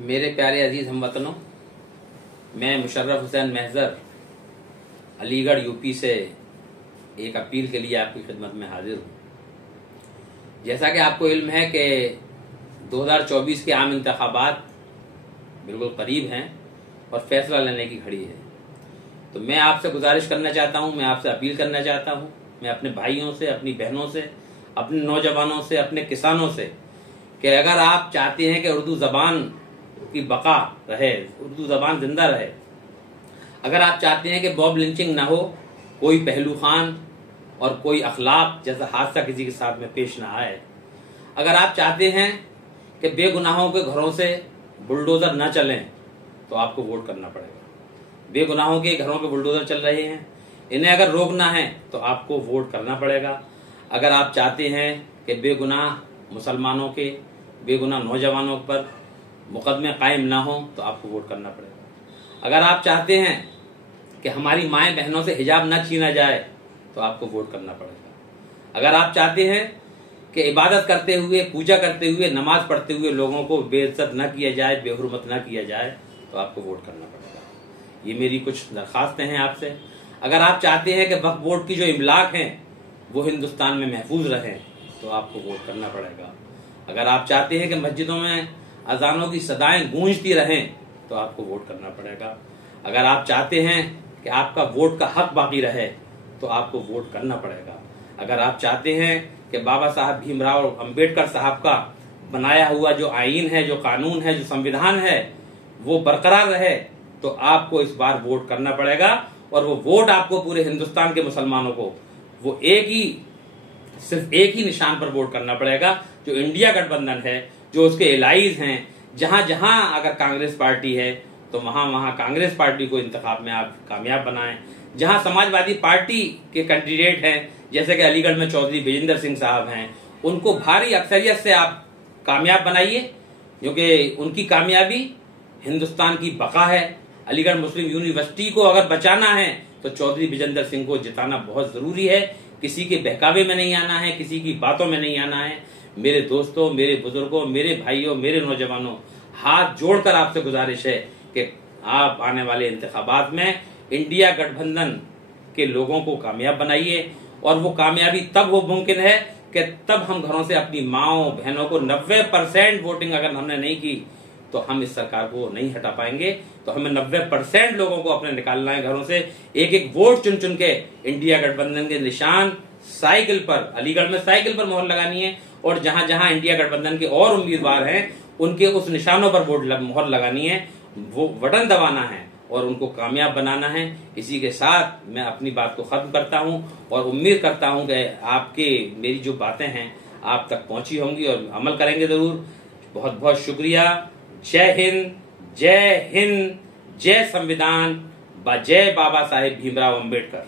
मेरे प्यारे अजीज हमवतनों, मैं मुशर्रफ हुसैन महजर अलीगढ़ यूपी से एक अपील के लिए आपकी खिदमत में हाजिर हूँ। जैसा कि आपको इल्म है कि 2024 के आम इंतखाबात बिल्कुल करीब हैं और फैसला लेने की घड़ी है। तो मैं आपसे गुजारिश करना चाहता हूँ, मैं आपसे अपील करना चाहता हूँ, मैं अपने भाइयों से, अपनी बहनों से, अपने नौजवानों से, अपने किसानों से, कि अगर आप चाहते हैं कि उर्दू ज़बान की बका रहे, उर्दू ज़बान जिंदा रहे, अगर आप चाहते हैं कि बॉब लिंचिंग ना हो, कोई पहलू खान और कोई अखलाक जैसा हादसा किसी के साथ में पेश ना आए, अगर आप चाहते हैं कि बेगुनाहों के घरों से बुलडोजर न चलें, तो आपको वोट करना पड़ेगा। बेगुनाहों के घरों पे बुलडोजर चल रहे हैं, इन्हें अगर रोकना है तो आपको वोट करना पड़ेगा। अगर आप चाहते हैं कि बेगुनाह मुसलमानों के, बेगुनाह नौजवानों पर मुकदमे कायम ना हो, तो आपको वोट करना पड़ेगा। अगर आप चाहते हैं कि हमारी माएँ बहनों से हिजाब न छीना जाए, तो आपको वोट करना पड़ेगा। अगर आप चाहते हैं कि इबादत करते हुए, पूजा करते हुए, नमाज पढ़ते हुए लोगों को बेइज्जत न किया जाए, बेहुरमत न किया जाए, तो आपको वोट करना पड़ेगा। ये मेरी कुछ दरखास्तें हैं आपसे। अगर आप चाहते हैं कि वक्फ बोर्ड की जो इमलाक हैं वो हिंदुस्तान में महफूज रहें, तो आपको वोट करना पड़ेगा। अगर आप चाहते हैं कि मस्जिदों में अजानों की सदाएं गूंजती रहें, तो आपको वोट करना पड़ेगा। अगर आप चाहते हैं कि आपका वोट का हक बाकी रहे, तो आपको वोट करना पड़ेगा। अगर आप चाहते हैं कि बाबा साहब भीमराव अंबेडकर साहब का बनाया हुआ जो आईन है, जो कानून है, जो संविधान है, वो बरकरार रहे, तो आपको इस बार वोट करना पड़ेगा। और वो वोट आपको पूरे हिंदुस्तान के मुसलमानों को वो सिर्फ एक ही निशान पर वोट करना पड़ेगा, जो इंडिया गठबंधन है, जो उसके एलाइज हैं। जहां जहां अगर कांग्रेस पार्टी है, तो वहां वहां कांग्रेस पार्टी को इंतखाब में आप कामयाब बनाएं। जहां समाजवादी पार्टी के कैंडिडेट हैं, जैसे कि अलीगढ़ में चौधरी विजेंद्र सिंह साहब हैं, उनको भारी अक्सरियत से आप कामयाब बनाइए, क्योंकि उनकी कामयाबी हिंदुस्तान की बका है। अलीगढ़ मुस्लिम यूनिवर्सिटी को अगर बचाना है, तो चौधरी विजेंद्र सिंह को जिताना बहुत जरूरी है। किसी के बहकावे में नहीं आना है, किसी की बातों में नहीं आना है। मेरे दोस्तों, मेरे बुजुर्गों, मेरे भाइयों, मेरे नौजवानों, हाथ जोड़कर आपसे गुजारिश है कि आप आने वाले इंतखाबात में इंडिया गठबंधन के लोगों को कामयाब बनाइए। और वो कामयाबी तब वो मुमकिन है कि तब हम घरों से अपनी माओ बहनों को 90% वोटिंग अगर हमने नहीं की, तो हम इस सरकार को नहीं हटा पाएंगे। तो हमें 90% लोगों को अपने निकालना है घरों से। एक एक वोट चुन चुन के इंडिया गठबंधन के निशान साइकिल पर, अलीगढ़ में साइकिल पर मोहर लगानी है, और जहां जहां इंडिया गठबंधन के और उम्मीदवार हैं, उनके उस निशानों पर मोहर लगानी है, वो बटन दबाना है और उनको कामयाब बनाना है। इसी के साथ मैं अपनी बात को खत्म करता हूं और उम्मीद करता हूं कि आपके मेरी जो बातें हैं आप तक पहुंची होंगी और अमल करेंगे जरूर। बहुत बहुत शुक्रिया। जय हिंद, जय हिंद, जय संविधान, जय बाबा साहेब भीमराव अंबेडकर।